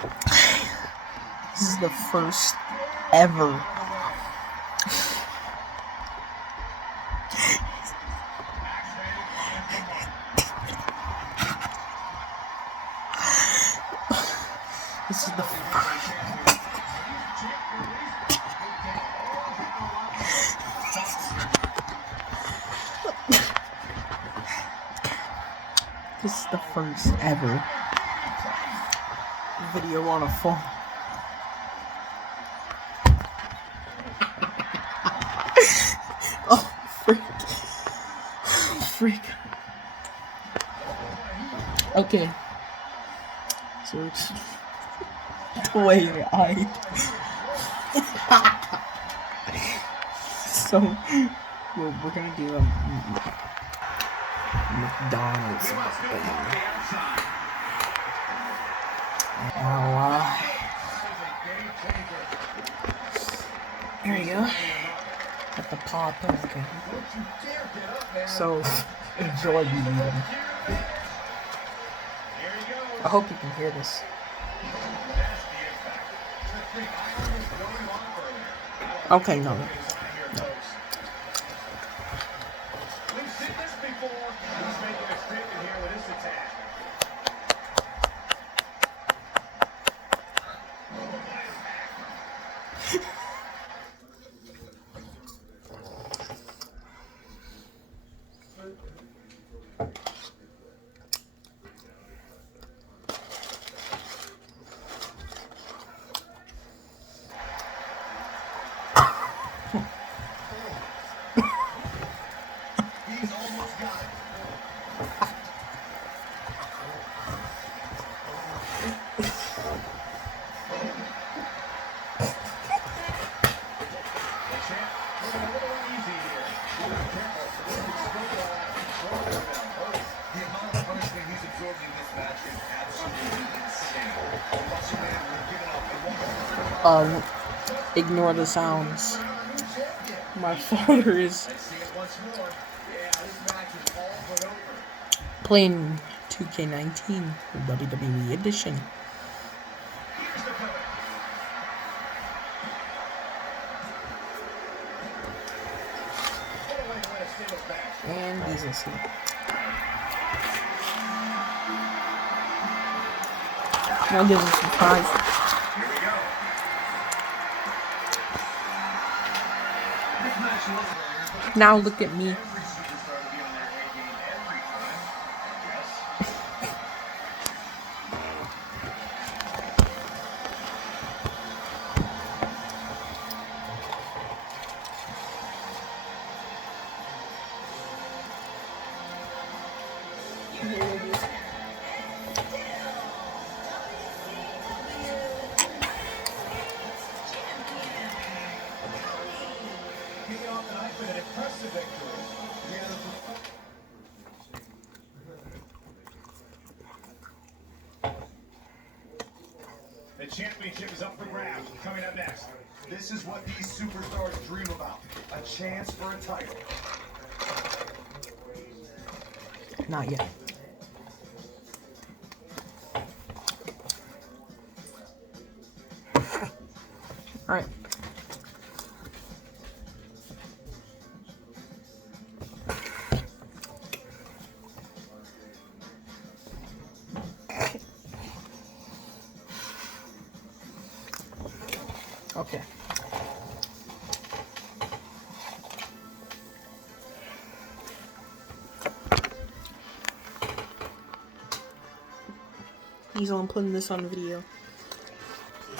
This is the first ever. This is the first. This is the first ever video on a phone. Oh, freak. Okay. So it's the way your eye. So we're gonna do a McDonald's. Now, there you go. Got the pop. Okay. So enjoy the eating. I hope you can hear this. Okay, no. Ignore the sounds. My father is playing 2K19 WWE Edition. And he's asleep. Now give him some surprise. Now look at me. The championship is up for grabs. Coming up next, this is what these superstars dream about: a chance for a title. Not yet. All right. Okay. He's on putting this on video.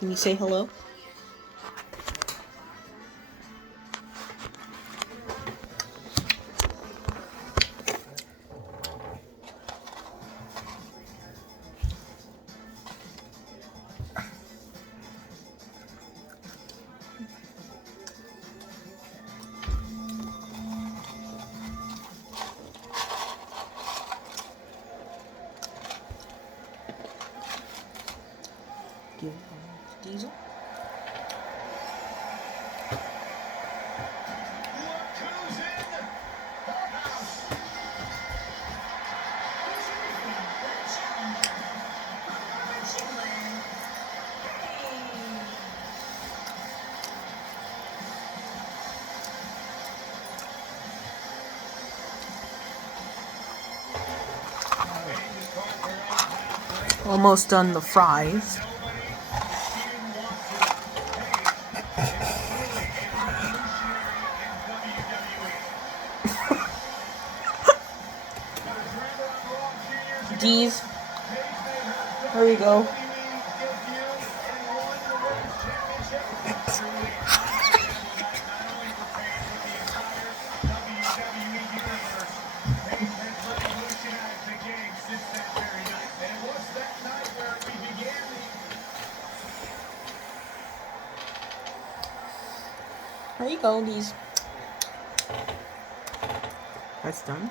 Can you say hello? Give Diesel. Almost done the fries. D's. There we go. There you go, these. That's done.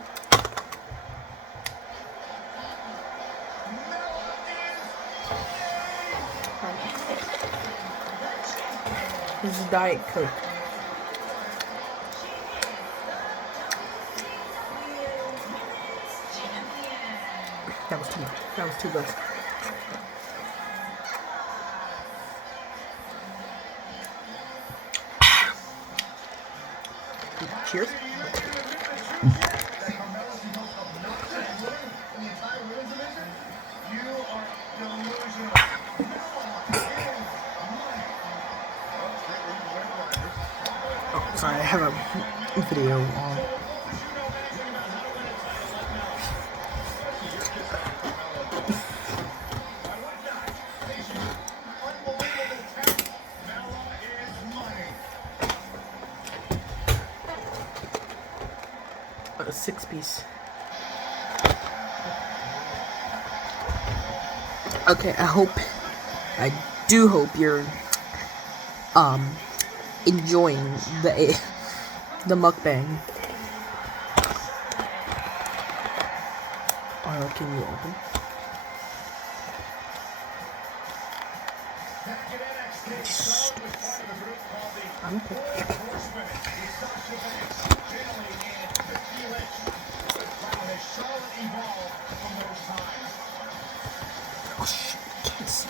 This is Diet Coke. That was too much. That was too much. Cheers. Oh, sorry, I have a video on. A 6-piece. Okay, I do hope you're enjoying the mukbang. Or can you open? I'm okay. Oh shit, can't see.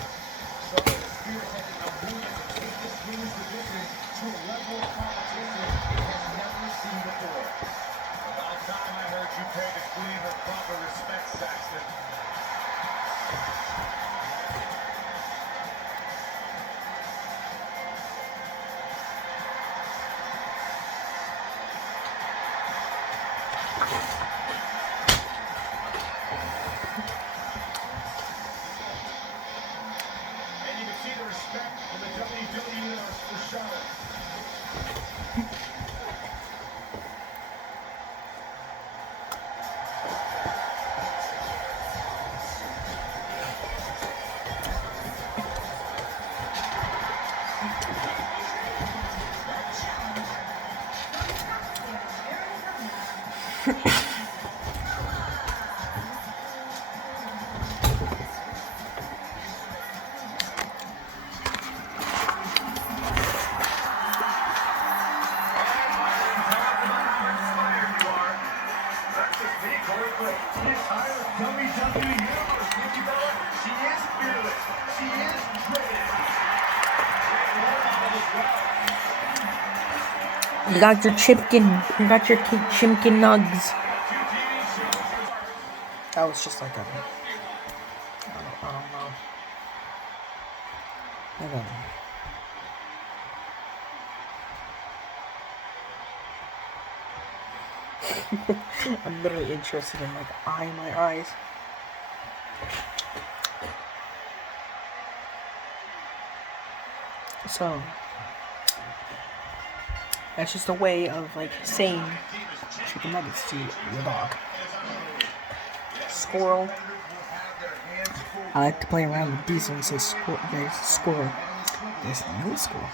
About time I heard you pay the queen her proper respect, Saxton. And you can see the respect in the WWE Universe for Charlotte. You got your chimkin. You got your chimkin nugs. That was just like a. I don't know. I don't know. I'm literally interested in like eyeing my eyes. So that's just a way of like saying chicken nuggets to your dog. Squirrel. I like to play around with these and say squirrel. There's squirrel. There's no squirrel.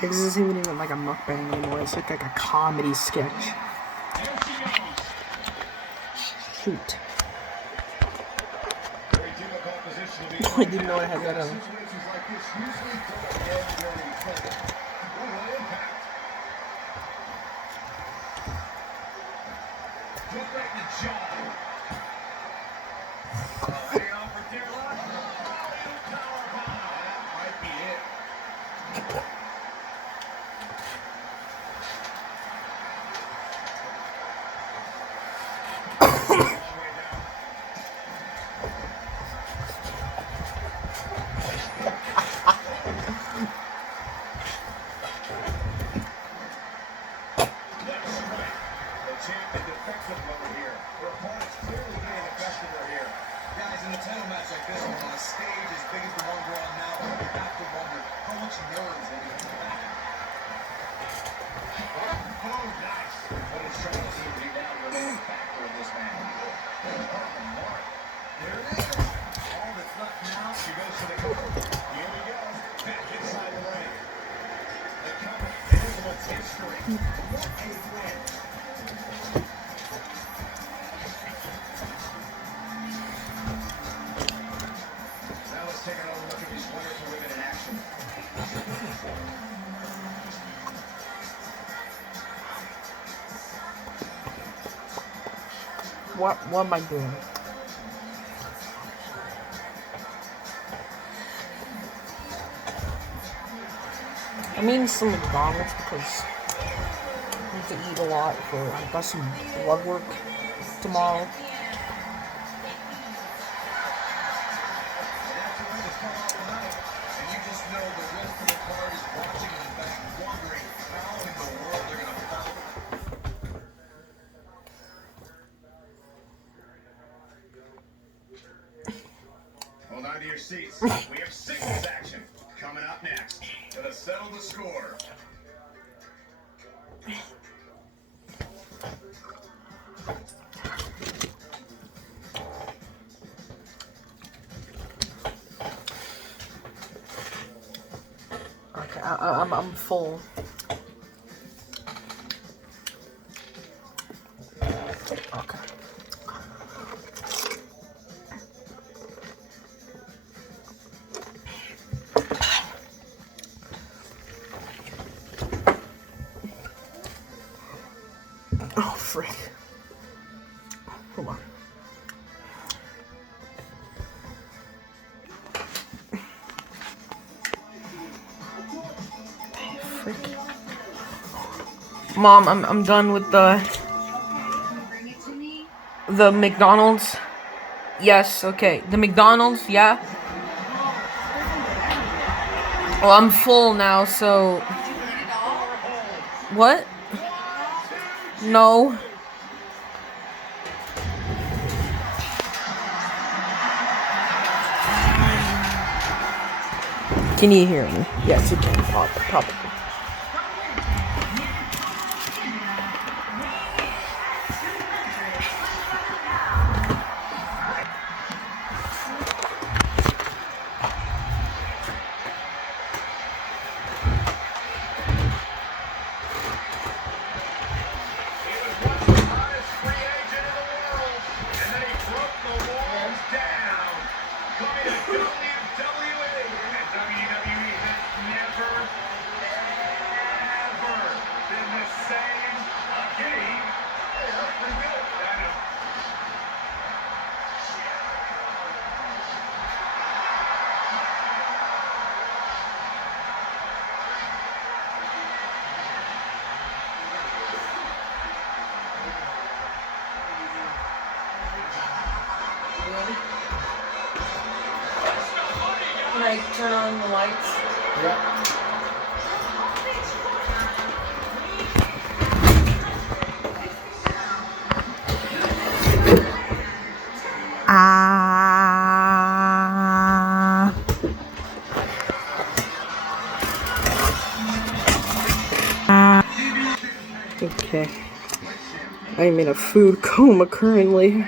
This isn't even like a mukbang anymore. It's like a comedy sketch. Shoot. I didn't know I had that on. Just like the jaw Now let's take another look at these wonderful women in action. What am I doing? I'm eating some McDonald's because I need to eat a lot for I got some blood work tomorrow. And you just know the rest of the card is watching in the back, wondering how in the world they're going to follow. Hold on to your seats. We have singles action coming up next. Gonna settle the score. Okay, I'm full. Okay. Oh, frick. Hold on. Frick. Mom, I'm done with the McDonald's. Yes, okay. The McDonald's, yeah. Well, I'm full now, so. What? No. Can you hear me? Yes, you can. Probably. Can I turn on the lights? Yeah. Okay. I'm in a food coma currently.